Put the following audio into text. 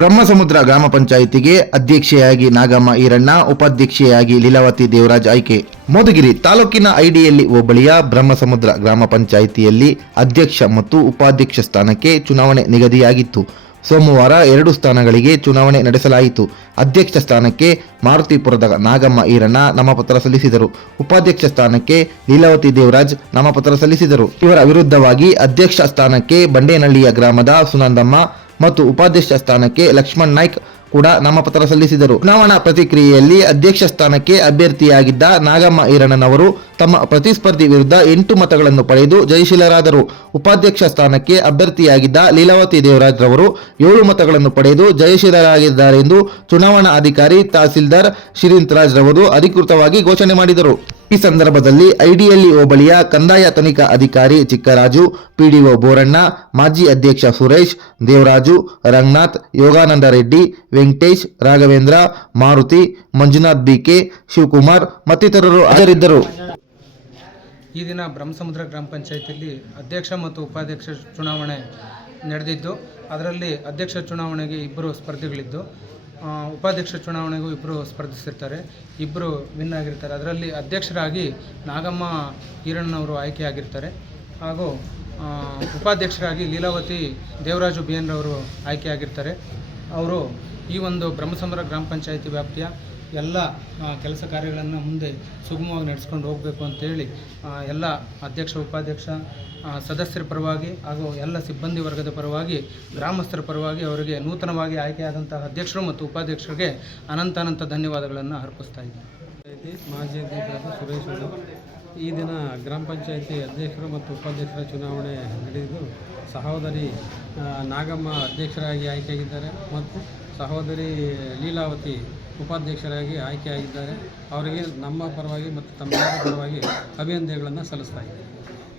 ಬ್ರಹ್ಮಸಮುದ್ರ ಗ್ರಾಮ ಪಂಚಾಯಿತಿಗೆ ಅಧ್ಯಕ್ಷೆಯಾಗಿ ನಾಗಮ್ಮ ಈರಣ್ಣ, ಉಪಾಧ್ಯಕ್ಷೆಯಾಗಿ ಲೀಲಾವತಿ ದೇವರಾಜ್ ಆಯ್ಕೆ. ಮಧುಗಿರಿ ತಾಲೂಕಿನ ಐಡಿಯಲ್ಲಿ ಹೋಬಳಿಯ ಬ್ರಹ್ಮಸಮುದ್ರ ಗ್ರಾಮ ಪಂಚಾಯಿತಿಯಲ್ಲಿ ಅಧ್ಯಕ್ಷ ಮತ್ತು ಉಪಾಧ್ಯಕ್ಷ ಸ್ಥಾನಕ್ಕೆ ಚುನಾವಣೆ ನಿಗದಿಯಾಗಿತ್ತು. ಸೋಮವಾರ ಎರಡು ಸ್ಥಾನಗಳಿಗೆ ಚುನಾವಣೆ ನಡೆಸಲಾಯಿತು. ಅಧ್ಯಕ್ಷ ಸ್ಥಾನಕ್ಕೆ ಮಾರುತಿಪುರದ ನಾಗಮ್ಮ ಈರಣ್ಣ ನಾಮಪತ್ರ ಸಲ್ಲಿಸಿದರು. ಉಪಾಧ್ಯಕ್ಷ ಸ್ಥಾನಕ್ಕೆ ಲೀಲಾವತಿ ದೇವರಾಜ್ ನಾಮಪತ್ರ ಸಲ್ಲಿಸಿದರು. ಇವರ ವಿರುದ್ಧವಾಗಿ ಅಧ್ಯಕ್ಷ ಸ್ಥಾನಕ್ಕೆ ಬಂಡೇನಹಳ್ಳಿಯ ಗ್ರಾಮದ ಸುನಂದಮ್ಮ ಮತ್ತು ಉಪಾಧ್ಯಕ್ಷ ಸ್ಥಾನಕ್ಕೆ ಲಕ್ಷ್ಮಣ್ ನಾಯ್ಕ್ ಕೂಡ ನಾಮಪತ್ರ ಸಲ್ಲಿಸಿದರು. ಚುನಾವಣಾ ಪ್ರತಿಕ್ರಿಯೆಯಲ್ಲಿ ಅಧ್ಯಕ್ಷ ಸ್ಥಾನಕ್ಕೆ ಅಭ್ಯರ್ಥಿಯಾಗಿದ್ದ ನಾಗಮ್ಮ ಈರಣ್ಣನವರು ತಮ್ಮ ಪ್ರತಿಸ್ಪರ್ಧಿ ವಿರುದ್ಧ ಎಂಟು ಮತಗಳನ್ನು ಪಡೆದು ಜಯಶೀಲರಾದರು. ಉಪಾಧ್ಯಕ್ಷ ಸ್ಥಾನಕ್ಕೆ ಅಭ್ಯರ್ಥಿಯಾಗಿದ್ದ ಲೀಲಾವತಿ ದೇವರಾಜ್ ರವರು ಏಳು ಮತಗಳನ್ನು ಪಡೆದು ಜಯಶೀಲರಾಗಿದ್ದಾರೆ ಎಂದು ಚುನಾವಣಾ ಅಧಿಕಾರಿ ತಹಸೀಲ್ದಾರ್ ಶಿರೀಂತ್ ರಾಜ್ ರವರು ಅಧಿಕೃತವಾಗಿ ಘೋಷಣೆ ಮಾಡಿದರು. ಈ ಸಂದರ್ಭದಲ್ಲಿ ಐಡಿಎಲ್ಇ ಹೋಬಳಿಯ ಕಂದಾಯ ತನಿಖಾ ಅಧಿಕಾರಿ ಚಿಕ್ಕರಾಜು, ಪಿಡಿಒ ಬೋರಣ್ಣ, ಮಾಜಿ ಅಧ್ಯಕ್ಷ ಸುರೇಶ್, ದೇವರಾಜು, ರಂಗನಾಥ್, ಯೋಗಾನಂದ ರೆಡ್ಡಿ, ವೆಂಕಟೇಶ್, ರಾಘವೇಂದ್ರ, ಮಾರುತಿ, ಮಂಜುನಾಥ್ ಬಿಕೆ, ಶಿವಕುಮಾರ್ ಮತ್ತಿತರರು ಹಾಜರಿದ್ದರು. ಈ ದಿನ ಬ್ರಹ್ಮಸಮುದ್ರ ಗ್ರಾಮ ಪಂಚಾಯತಿಯಲ್ಲಿ ಅಧ್ಯಕ್ಷ ಮತ್ತು ಉಪಾಧ್ಯಕ್ಷ ಚುನಾವಣೆ ನಡೆದಿದ್ದು, ಅದರಲ್ಲಿ ಅಧ್ಯಕ್ಷ ಚುನಾವಣೆಗೆ ಇಬ್ಬರು ಸ್ಪರ್ಧಿಗಳಿದ್ದು ಉಪಾಧ್ಯಕ್ಷ ಚುನಾವಣೆಗೂ ಇಬ್ಬರು ಸ್ಪರ್ಧಿಸಿರ್ತಾರೆ. ಇಬ್ಬರು ವಿನ್ ಆಗಿರ್ತಾರೆ. ಅದರಲ್ಲಿ ಅಧ್ಯಕ್ಷರಾಗಿ ನಾಗಮ್ಮ ಈರಣ್ಣನವರು ಆಯ್ಕೆಯಾಗಿರ್ತಾರೆ ಹಾಗೂ ಉಪಾಧ್ಯಕ್ಷರಾಗಿ ಲೀಲಾವತಿ ದೇವರಾಜು ಬಿ ಎನ್ ರವರು ಆಯ್ಕೆಯಾಗಿರ್ತಾರೆ ಅವರು ಈ ಒಂದು ಬ್ರಹ್ಮಸಮುದ್ರ ಗ್ರಾಮ ಪಂಚಾಯಿತಿ ವ್ಯಾಪ್ತಿಯ ಎಲ್ಲ ಕೆಲಸ ಕಾರ್ಯಗಳನ್ನು ಮುಂದೆ ಸುಗಮವಾಗಿ ನಡೆಸ್ಕೊಂಡು ಹೋಗಬೇಕು ಅಂತೇಳಿ ಎಲ್ಲ ಅಧ್ಯಕ್ಷ, ಉಪಾಧ್ಯಕ್ಷ ಸದಸ್ಯರ ಪರವಾಗಿ ಹಾಗೂ ಎಲ್ಲ ಸಿಬ್ಬಂದಿ ವರ್ಗದ ಪರವಾಗಿ, ಗ್ರಾಮಸ್ಥರ ಪರವಾಗಿ ಅವರಿಗೆ ನೂತನವಾಗಿ ಆಯ್ಕೆಯಾದಂತಹ ಅಧ್ಯಕ್ಷರು ಮತ್ತು ಉಪಾಧ್ಯಕ್ಷರಿಗೆ ಅನಂತ ಅನಂತ ಧನ್ಯವಾದಗಳನ್ನು ಅರ್ಪಿಸ್ತಾ ಇದ್ದೀನಿ. ಮಾಜಿ ಅಧ್ಯಕ್ಷರಾದ ಸುರೇಶ್ ಈ ದಿನ ಗ್ರಾಮ ಪಂಚಾಯಿತಿ ಅಧ್ಯಕ್ಷರು ಮತ್ತು ಉಪಾಧ್ಯಕ್ಷರ ಚುನಾವಣೆ ನಡೆದಿದ್ದು ಸಹೋದರಿ ನಾಗಮ್ಮ ಅಧ್ಯಕ್ಷರಾಗಿ ಆಯ್ಕೆಯಾಗಿದ್ದಾರೆ ಮತ್ತು ಸಹೋದರಿ ಲೀಲಾವತಿ ಉಪಾಧ್ಯಕ್ಷರಾಗಿ ಆಯ್ಕೆಯಾಗಿದ್ದಾರೆ. ಅವರಿಗೆ ನಮ್ಮ ಪರವಾಗಿ ಮತ್ತು ತಮ್ಮೆಲ್ಲರ ಪರವಾಗಿ ಅಭಿನಂದನೆಗಳನ್ನು ಸಲ್ಲಿಸ್ತಾ ಇದ್ದಾರೆ